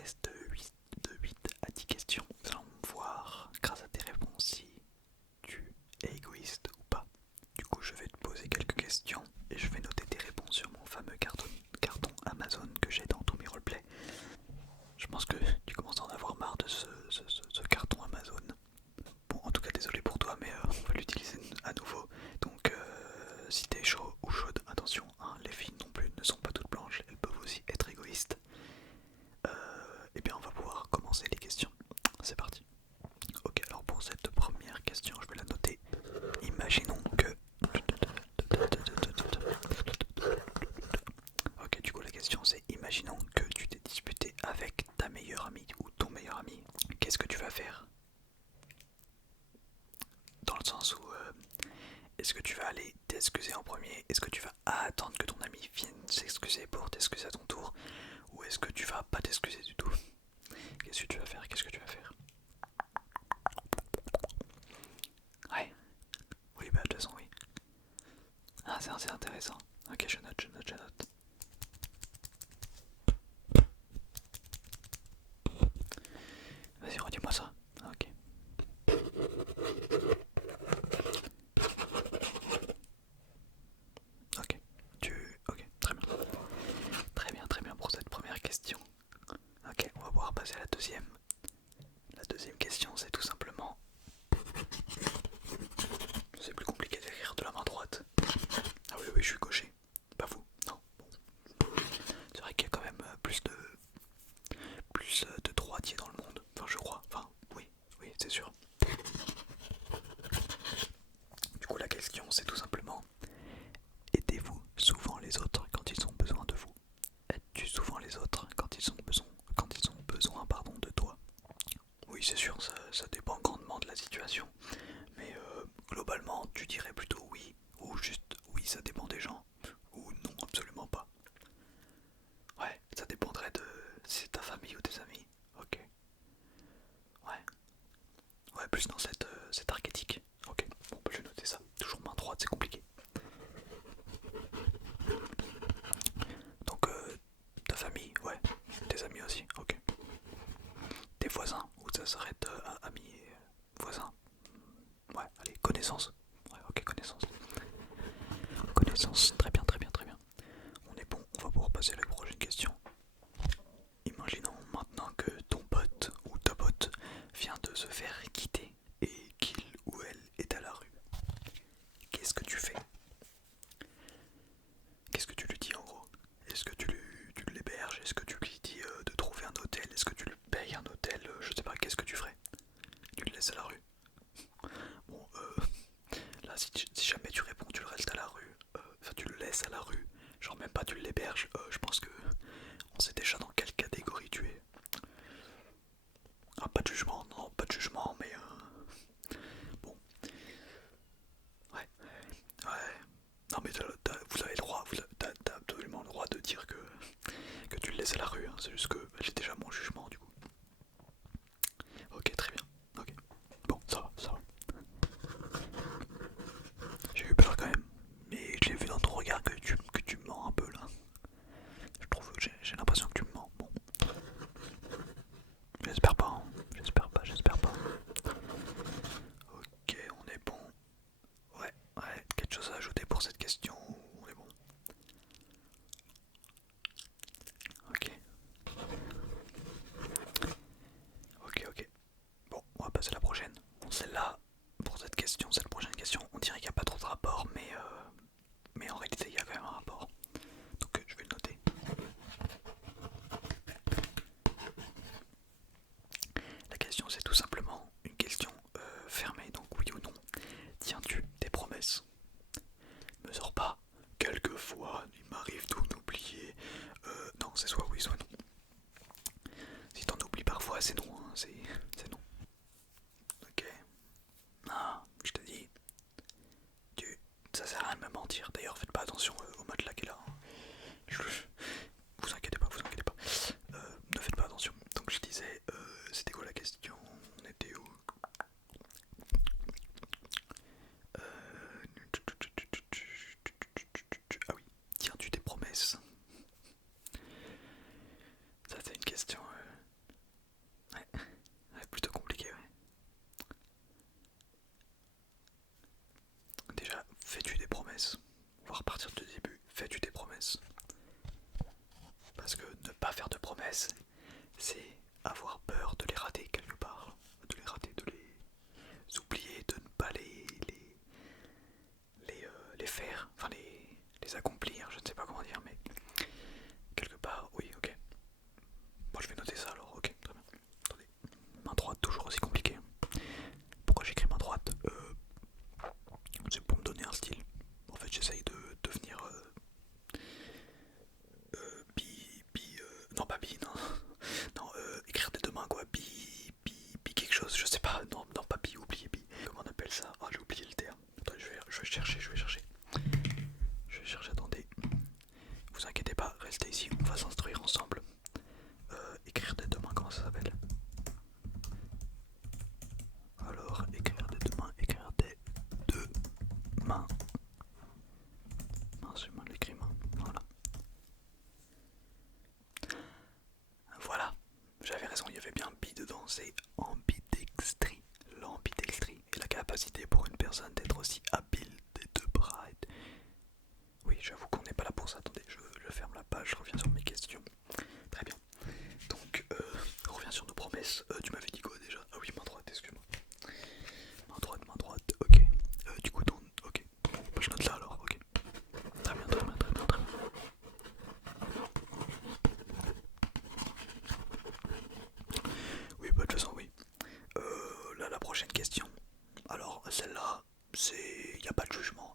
test de 8 à 10 questions. Nous allons voir, grâce à tes réponses, si tu es égoïste ou pas. Du coup, je vais te poser quelques questions et je vais noter tes réponses sur mon fameux carton Amazon que j'ai dans tous mes roleplays. Je pense que tu commences à en avoir marre de ce carton Amazon. Bon, en tout cas, désolé pour toi, mais on va l'utiliser à nouveau. Donc, si t'es chaud ou chaude, attention, hein, les filles non plus ne sont pas toutes blanches, elles peuvent aussi être égoïstes. Et bien, on va pouvoir commencer les questions. C'est parti. Ok, alors pour cette première question, je vais la noter. Imaginons que... Ok, du coup, la question c'est, imaginons que tu t'es disputé avec ta meilleure amie ou ton meilleur ami. Qu'est-ce que tu vas faire? Dans le sens où est-ce que tu vas aller t'excuser en premier? Est-ce que tu vas attendre que ton ami vienne s'excuser pour t'excuser à ton tour? Ou est-ce que tu vas pas t'excuser du tout? Qu'est-ce que tu vas faire? Qu'est-ce que tu vas faire? Ouais, oui, bah de toute façon, oui. Ah, c'est intéressant. Ok, je note, je note, je note. Vas-y, redis-moi ça. Ok. Ok. Ok, très bien. Très bien pour cette première question. Ok, on va pouvoir passer à la deuxième. La deuxième question, c'est tout simplement... C'est plus compliqué d'écrire de la main droite. Ah oui, oui, je suis gaucher. Pas vous, non. Bon. C'est vrai qu'il y a quand même plus de droitiers dans le monde. Enfin, je crois. Enfin, oui, oui, c'est sûr. Du coup, la question, c'est tout simplement... Aidez-vous souvent les autres quand ils ont besoin de vous? Aides-tu souvent les autres quand ils ont besoin de toi? Oui, c'est sûr, ça dépend grandement de la situation. Mais globalement, tu dirais plutôt oui, ou juste oui, ça dépend des gens, ou non, absolument pas. Ouais, ça dépendrait de si c'est ta famille ou tes amis. Ok, ouais, ouais, plus dans cette archétype. Ok, bon, bah, je vais noter ça. Toujours main droite, c'est compliqué. Donc, ta famille, ouais, tes amis aussi, ok. Tes voisins, ou ça s'arrête à amis et voisins. Ouais, allez, connaissances. Ouais, ok, connaissances. Connaissances, très bien, très bien, très bien. On est bon, on va pouvoir passer à la prochaine question. Imaginons maintenant que ton pote ou ta pote vient de se faire quitter et qu'il ou elle est à la rue. Qu'est-ce que tu fais? Qu'est-ce que tu lui dis en gros? Est-ce que tu l'héberges? Est-ce que tu lui dis de trouver un hôtel? Est-ce que tu lui payes un hôtel? Je sais pas, qu'est-ce que tu ferais? Tu le laisses à la rue? Bon, là si jamais tu réponds tu le restes à la rue, enfin tu le laisses à la rue, genre même pas tu l'héberges, je pense que on sait déjà dans quelle catégorie tu es. Ah, pas de jugement, non, pas de jugement, mais bon, ouais, ouais. Non mais vous avez le droit, t'as absolument le droit de dire que tu le laisses à la rue, hein. C'est juste que j'ai déjà mon jugement du coup. Ok, très bien, ok. Bon, ça va, ça va. J'ai eu peur quand même, mais j'ai vu dans ton regard que tu mens un peu là. Je trouve, j'ai l'impression que tu me mens. Bon, j'espère pas, hein. J'espère pas, j'espère pas. Ok, on est bon. Ouais, ouais, quelque chose à ajouter pour cette question? On est bon. Ok, ok, ok. Bon, on va passer à la prochaine. Bon, celle-là, pour cette prochaine question, on dirait qu'il n'y a pas trop de rapport, mais en réalité, il y a quand même un rapport. Donc, je vais le noter. La question, c'est tout simplement une question fermée, donc oui ou non. Tiens-tu tes promesses? Me sors pas. Quelquefois, il m'arrive d'en oublier. Non, c'est soit oui, soit non. Si t'en oublies parfois, c'est non, hein, c'est non. Ok. Ah, je te dis, ça sert à rien de me mentir. D'ailleurs, faites pas attention au matelas qui est là, hein. Vous inquiétez pas, vous inquiétez pas. Ne faites pas attention. Donc je disais, c'était quoi la question? On était où? Euh, Ah oui, tiens-tu tes promesses? Ça c'est une question. presse. Tu m'avais dit quoi déjà? Ah oui, main droite, excuse-moi. Main droite, ok. Du coup, ok. Bah, je note là alors, ok. Très bien, très bien, très bien, très bien. Oui, bah de toute façon, oui. Là, la prochaine question. Alors, celle-là, il n'y a pas de jugement.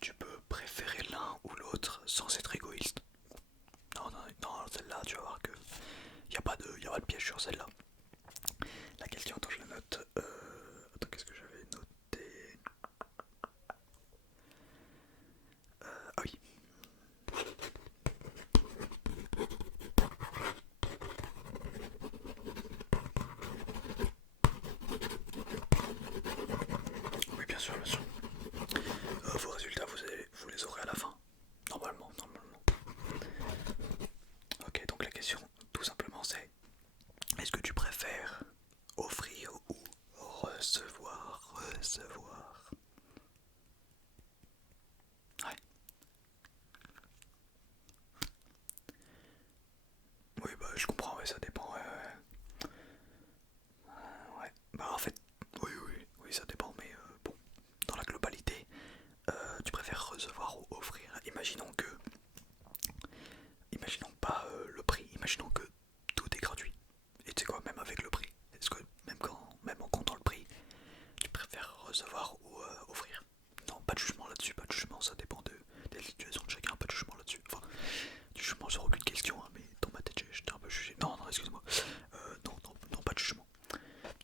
Tu peux préférer l'un ou l'autre sans être égoïste. Non, non, non, celle-là, tu vas voir que y a pas de piège sur celle-là. La question, attends, je la note. Attends, qu'est-ce que j'avais noté? Ah oui. Oui, bien sûr, bien sûr. Vos résultats, vous les aurez à la fin. Normalement, normalement. Ok, donc la question, tout simplement, c'est est-ce que tu préfères offrir ou recevoir? Recevoir. Ouais. Oui, bah je comprends, ouais, ça dépend. Ouais. Bah en fait, oui, oui, oui, ça dépend, mais bon, dans la globalité, tu préfères recevoir ou offrir. Imaginons pas le prix, imaginons que tout est gratuit. Et tu sais quoi, même avec le prix, est-ce que même en comptant le prix, tu préfères recevoir ou offrir? Non, pas de jugement là-dessus, pas de jugement, ça dépend des situations de chacun, pas de jugement là-dessus. Enfin, du jugement sur aucune question, hein, mais dans ma tête, j'étais un peu jugé. Non, non, excuse-moi. Non, non, non, pas de jugement.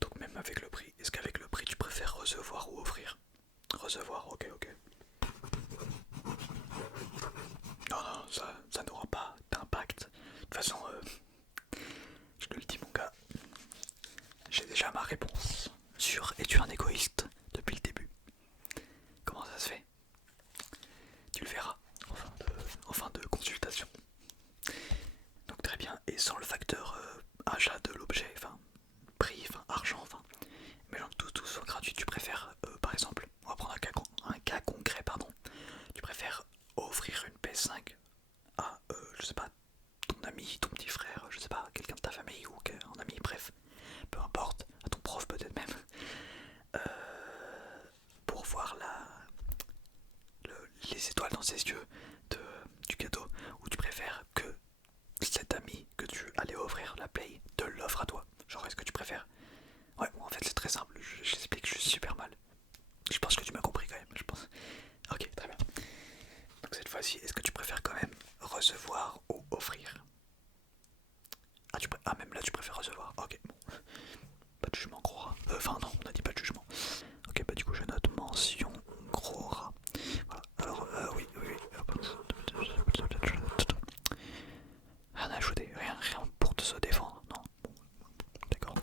Donc même avec le prix, est-ce qu'avec le prix, tu préfères recevoir ou offrir? Recevoir, ok, ok. Non, non, ça n'aura pas d'impact. De toute façon, je te le dis, mon gars, j'ai déjà ma réponse sur es-tu un égoïste depuis le début. Comment ça se fait? Tu le verras en fin de consultation. Donc très bien, et sans le facteur achat de l'objet, enfin prix, enfin argent, enfin, mais genre tout soit gratuit, tu préfères, par exemple, on va prendre un cas concret, pardon, tu préfères offrir une PS5 à, je sais pas, ton ami, ton petit frère, je sais pas, quelqu'un de ta famille ou un ami, bref, peu importe, à ton prof peut-être même, pour voir les étoiles dans ses yeux du cadeau, ou tu préfères que cet ami que tu allais offrir la Play te l'offre à toi. Genre, est-ce que tu préfères? Ouais, bon, en fait, c'est très simple. J'explique juste super mal. Je pense que tu m'as compris quand même. Je pense. Ok, très bien. Donc, cette fois-ci, est-ce que tu préfères quand même recevoir ou offrir? Ah, même là, tu préfères recevoir. Ok, bon. Pas de jugement, gros rat. Enfin, non, on a dit pas de jugement. Ok, bah, du coup, je note mention gros rat. Voilà. Alors, oui, oui, oui. Rien à ajouter, rien pour te se défendre, non. Bon, d'accord.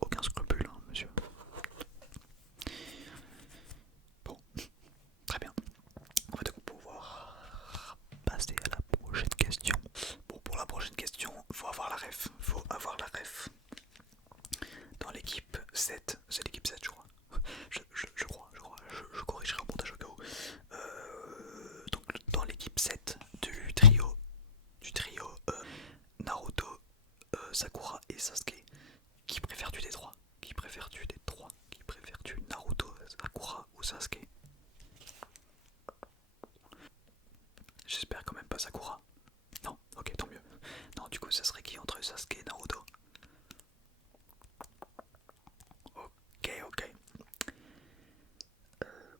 Aucun scrupule, hein, monsieur. Bon, très bien. On va donc pouvoir passer à la prochaine question. Bon, pour la prochaine question, faut avoir la ref. Faut avoir la ref. Dans l'équipe 7, c'est l'équipe 7, je crois. Je corrigerai au montage au cas où. Donc, dans l'équipe 7 du trio Naruto, Sakura et Sasuke, qui préfères-tu des trois? Qui préfères-tu des trois? Qui préfères-tu, Naruto, Sakura ou Sasuke? J'espère quand même pas Sakura. Non, ok, tant mieux. Non, du coup, ça serait qui entre Sasuke et Naruto? Ok, ok.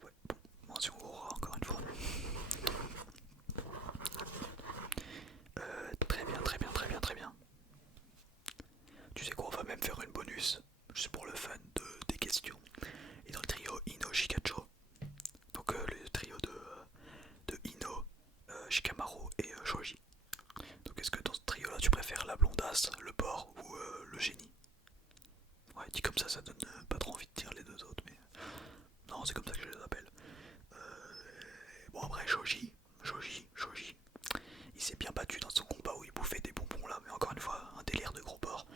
Ouais, bon, mention Aurora encore une fois. Très bien, très bien, très bien, très bien. Tu sais quoi, on va même faire une bonus, juste pour le fun, des questions. Et dans le trio Ino Shikacho, donc le trio de Ino, Shikamaru et Shoji. Donc est-ce que dans ce trio là tu préfères la blondasse, le porc ou le génie? Ouais, dit comme ça donne pas trop envie de dire les deux autres, mais non, c'est comme ça que je les appelle. Bon, après, Shoji, il s'est bien battu dans son combat où il bouffait des bonbons là, mais encore une fois, un délire de gros porc.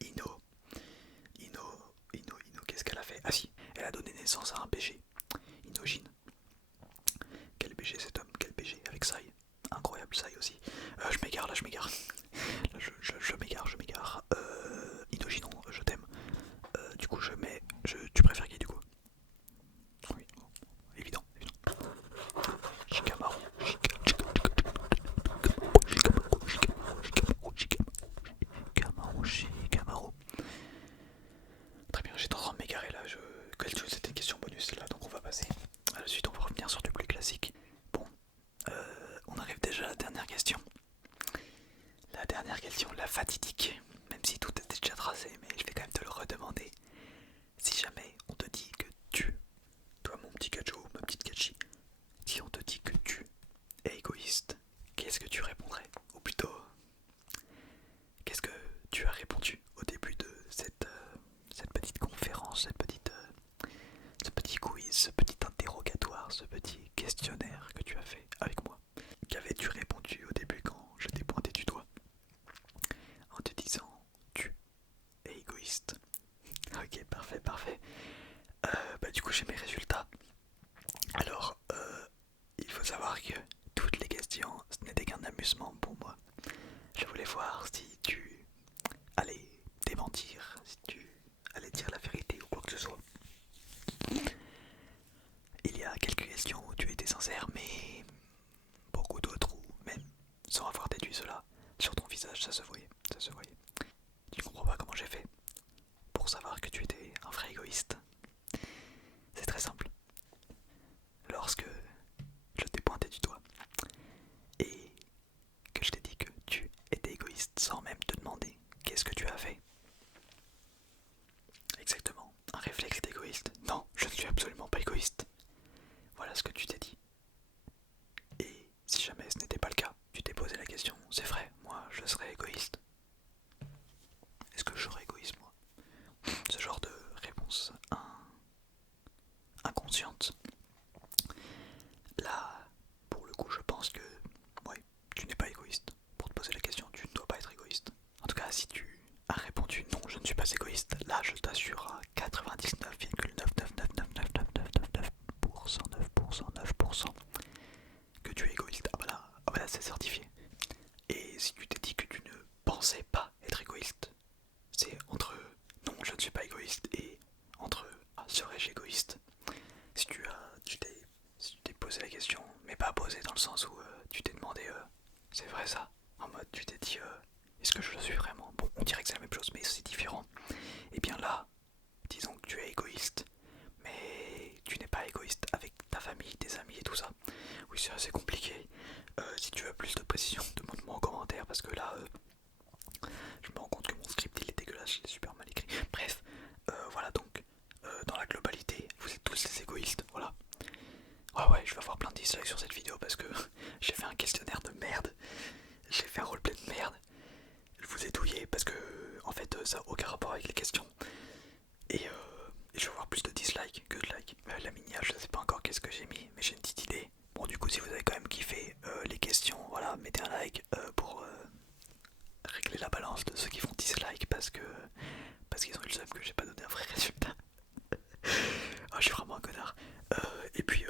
Ino, qu'est-ce qu'elle a fait? Ah si, elle a donné naissance à un BG, Inojin. Quel BG cet homme, quel BG avec Sai. Incroyable Sai aussi. Je m'égare là, je m'égare. Je m'égare. La dernière question, la fatidique. Même si tout était déjà tracé, mais je vais quand même te le redemander. Si jamais on te dit que toi mon petit Kacho, ma petite Kachi, si on te dit que tu es égoïste, qu'est-ce que tu répondrais? Ou plutôt, qu'est-ce que tu as répondu au début de cette petite conférence, ce petit quiz, ce petit interrogatoire, ce petit questionnaire que tu as fait avec moi? Qu'avais-tu répondu au début quand je t'ai pointé du doigt en te disant tu es égoïste? Ok, parfait, parfait. Du coup, j'ai mes résultats. Alors, il faut savoir que toutes les questions, ce n'était qu'un amusement pour moi. Je voulais voir si tu allais démentir, si tu allais dire la vérité ou quoi que ce soit. Il y a quelques questions où tu étais sincère, mais beaucoup d'autres où, même sans avoir déduit cela, sur ton visage, ça se voyait, ça se voyait. Tu ne comprends pas comment j'ai fait pour savoir que tu étais un vrai égoïste. C'est très simple. Lorsque je t'ai pointé du doigt et que je t'ai dit que tu étais égoïste sans même te demander qu'est-ce que tu as fait. Exactement, un réflexe d'égoïste. Non, je ne suis absolument pas égoïste. Voilà ce que tu t'es dit. Et si jamais ce n'était pas le cas, tu t'es posé la question, c'est vrai, moi je serais égoïste. Est-ce que je serais égoïste moi? Ce genre de réponse inconsciente. Là, pour le coup, je pense que ouais, tu n'es pas égoïste. Pour te poser la question, tu ne dois pas être égoïste. En tout cas, si tu as répondu non, je ne suis pas égoïste, là je t'assure à 99,9999999% que tu es égoïste. Ah bah là c'est certifié. Et si tu t'es dit que tu ne pensais pas être égoïste, c'est entre non, je ne suis pas égoïste et entre serais-je égoïste. Si tu t'es posé la question, mais pas posé dans le sens où tu t'es demandé c'est vrai ça, en mode tu t'es dit est-ce que je le suis vraiment? Bon, on dirait que c'est la même chose, mais c'est différent. Et bien là, disons que tu es égoïste, mais tu n'es pas égoïste avec ta famille, tes amis et tout ça. Oui, c'est assez compliqué. Si tu veux plus de précision, demande-moi en commentaire parce que là, je me rends compte que mon script il est dégueulasse, je l'ai super mal écrit. Bref, voilà donc, dans la globalité, vous êtes tous des égoïstes, voilà. Ouais, je vais avoir plein de dislikes sur cette vidéo parce que j'ai fait un questionnaire de merde, j'ai fait un roleplay de merde, je vous ai douillé parce que en fait ça n'a aucun rapport avec les questions. Et je vais avoir plus de dislikes que de likes. La miniage, je sais pas encore qu'est-ce que j'ai mis, mais j'ai une petite idée. Bon, du coup, si vous avez quand même kiffé les questions, voilà, mettez un like pour régler la balance de ceux qui font dislike parce qu'ils ont eu le seum que j'ai pas donné un vrai résultat. Ah, je suis vraiment un connard. Et puis